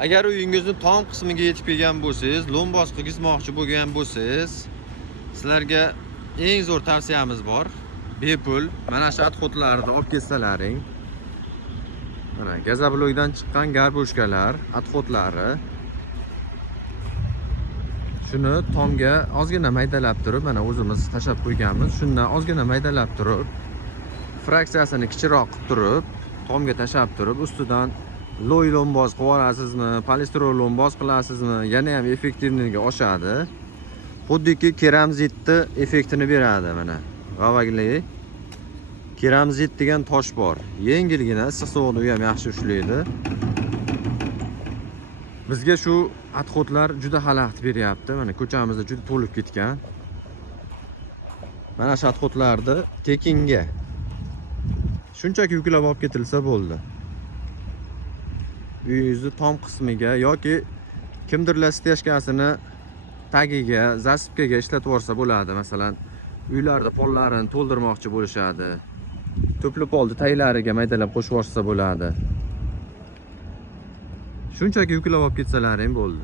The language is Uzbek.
Agar uyingizning tom qismiga yetib kelgan bo'lsangiz, lombos qilgizmoqchi bo'lgan bo'lsangiz, sizlarga eng zo'r tavsiyamiz bor. Bepul mana shu отходlarni olib kelsalaring. Mana gazoblokdan chiqqan garbushkalar, отходlari. Shuni tomga ozgina maydalab turib, mana o'zimiz tashab qo'yganmiz. Shundan ozgina maydalab turib, fraksiyasini kichikroq qilib turib, tomga tashab turib, ustidan loy lomboz qilib olasizmi, polistirol lomboz qilasizmi, yana ham effektivligi oshadi. Xuddiki keramzitni effektini beradi mana. G'avagli keramzit degan tosh bor. Yengilgina, issiq sovuqni ham yaxshi ushlaydi. Bizga shu отходlar juda xalaqit beryapti. Mana ko'chamizda juda to'lib ketgan. Mana shu отходlarni tekinga shunchaki yuklab olib ketilsa bo'ldi. Uyingizni tom qismiga yoki kimdirlar steshkasini tagiga, zasipkaga ishlatib yorsa bo'ladi. Masalan, uylarda pollarini to'ldirmoqchi bo'lishadi. To'pli polni taglariga maydalab qo'shib yorsa bo'ladi. Shunchaki yuklab olib ketsalaring bo'ldi.